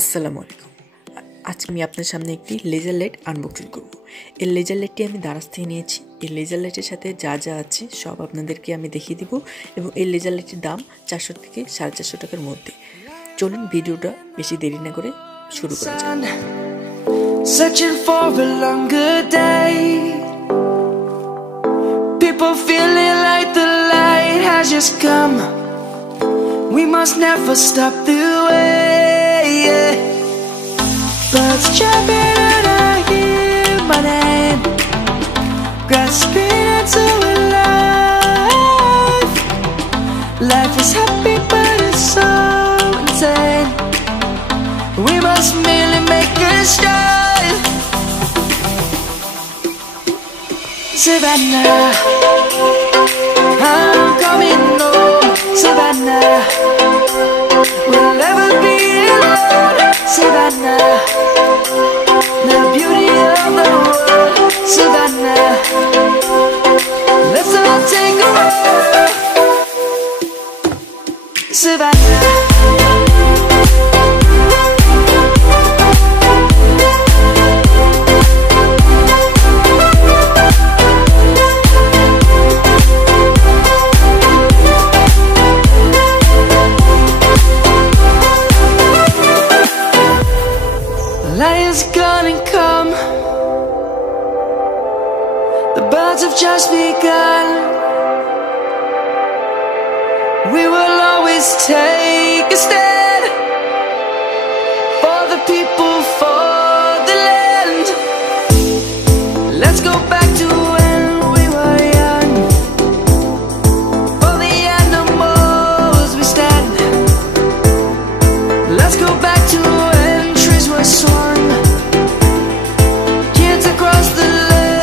আসসালামু আলাইকুম। আজকে আমি আপনার সামনে একটি লেজার লাইট আনবক্সিং করব। এই লেজার লাইটটি আমি দারাজ থেকে নিয়েছি। এই লেজার লাইটের সাথে যা যা আছে সব আপনাদেরকে আমি দেখিয়ে দিব এবং এই লেজার লাইটের দাম 400 থেকে 450 টাকার মধ্যে। চলুন ভিডিওটা বেশি দেরি না করে শুরু করা যাক। Searching for a longer day, people feeling like the light has just come. We must never stop the way, yeah. Birds jumping and I hear my name, grasping into a life. Life is happy but it's so insane. We must merely make a start. Savannah, I'm coming home. Savannah, we'll never be alone. Savannah, the beauty of the world. Savannah, let's all take a walk. Savannah. Lion's gonna come. The birds have just begun. We will always take a stand for the people, for the land. Let's go back to when we were young. For the animals we stand. Let's go back to when trees were swung. Kids across the land.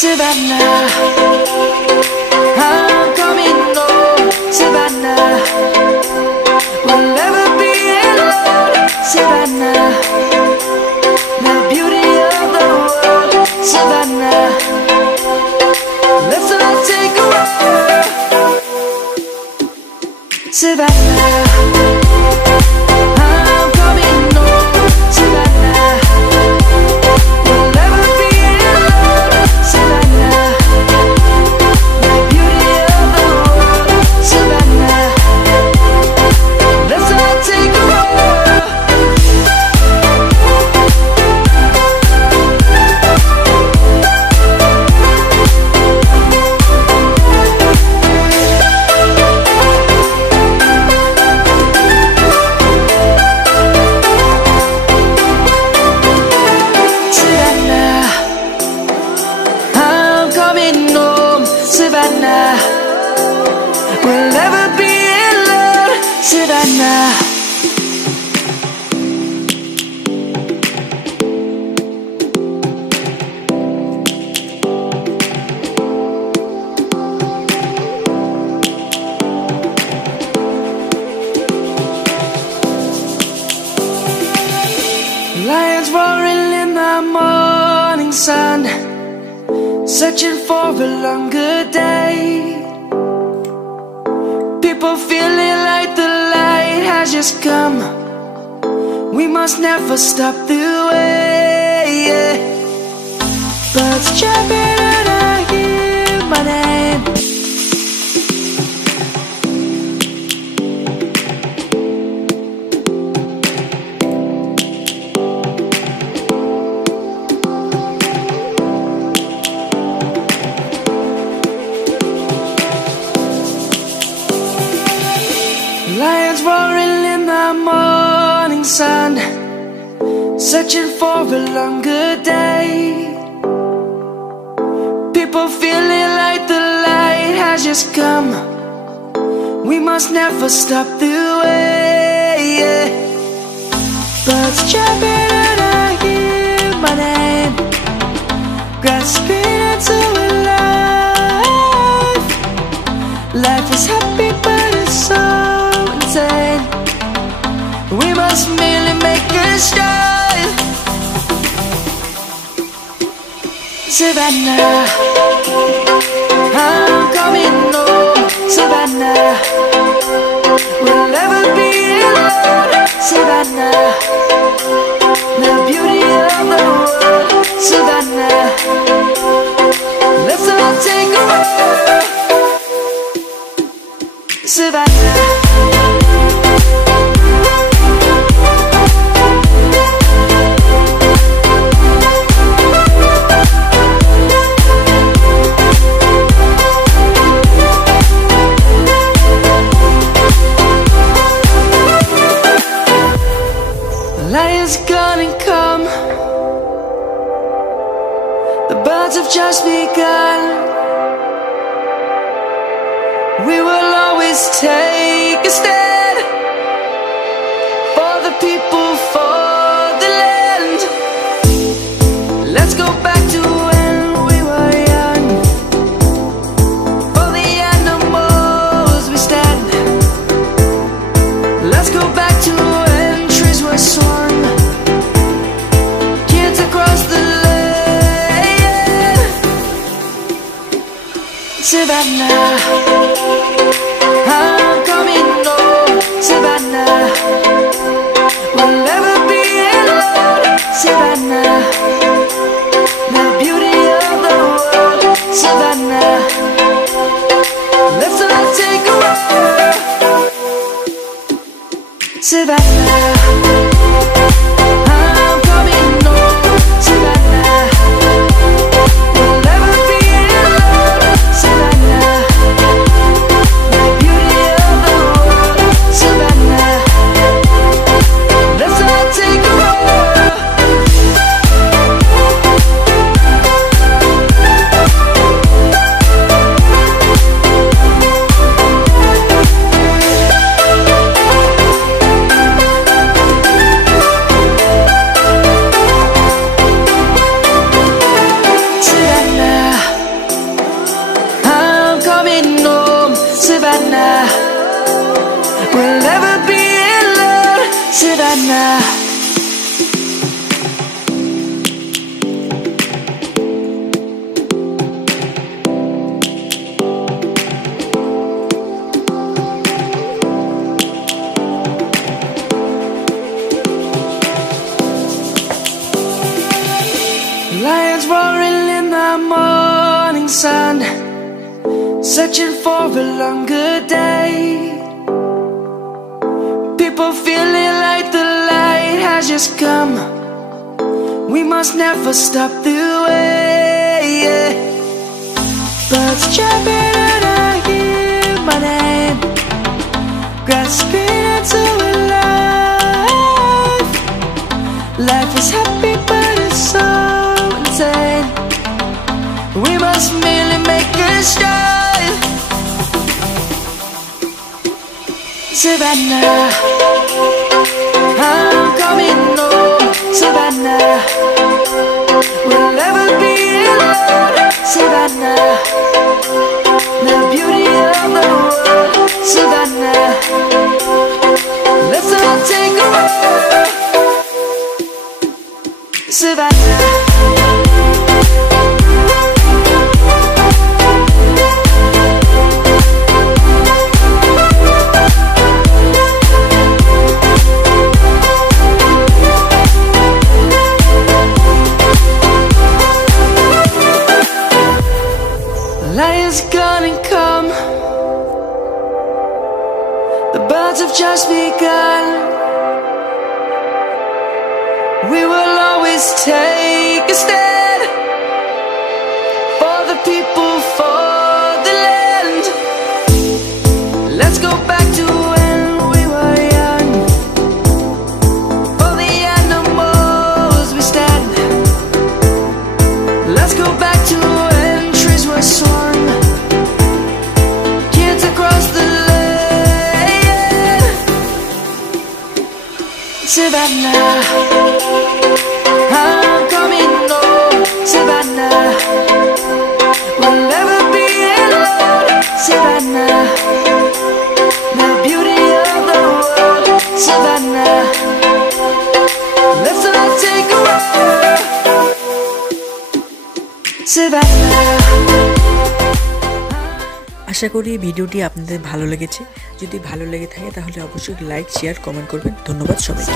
Savannah, I'm coming home. Savannah, we'll never be alone. Savannah, the beauty of the world. Savannah, let's all take a walk. Savannah, I'm coming home. Savannah, we'll never be alone. Savannah, the beauty of the world. Savannah, let's all take a walk. Savannah, I'm coming home. Savannah, we'll never be alone. Savannah. Lions roaring in the morning sun, searching for a longer day. People feeling like the light has just come. We must never stop the way, yeah. Birds jumping and I hear my name. Lions roaring in the morning sun, searching for a longer day. People feeling like the light has just come. We must never stop the way, yeah. Birds jumping and I hear my name, grasping into a life. Life is happy but it's so insane. We must merely make a start. Savannah, I'm coming home. Savannah, we'll Savannah. Lion's gonna come. The birds have just begun. We will always take a stand for the people, for the land. Let's go back to when we were young. For the animals we stand. Let's go back to when trees were swung. Kids across the land. Savannah, I'm coming home. Savannah, we'll never be alone. Savannah, the beauty of the world. Savannah, let's all take a walk. Savannah, I'm coming home. Savannah, we'll never be alone. Savannah, the beauty of the world. Savannah, let's all take a walk. Savannah, I'm coming home. Savannah, we'll never be alone. Savannah. Lions roaring in the morning sun, searching for a longer day. People feeling like the light has just come. We must never stop the way, yeah. Birds chirping and I hear my name, grasping into a life. Life is happy but it's so insane. We must merely make a start. Savannah, I'm coming home. Savannah, we'll never be alone. Savannah, the beauty of the world. Savannah, let's all take a walk. Savannah. Lion's gonna come. The birds have just begun. We will always take a stand for the people, for the land. Let's go back to when we were young. For the animals we stand. Let's go back to when trees were swung. Kids across the land. Savannah, I'm coming home. Savannah, we'll never be alone. Savannah, the beauty of the world. Savannah, let's all take a walk. Savannah. আশা করি ভিডিওটি আপনাদের ভালো লেগেছে। যদি ভালো লেগে থাকে তাহলে অবশ্যই লাইক, শেয়ার, কমেন্ট করবেন। ধন্যবাদ সবাইকে।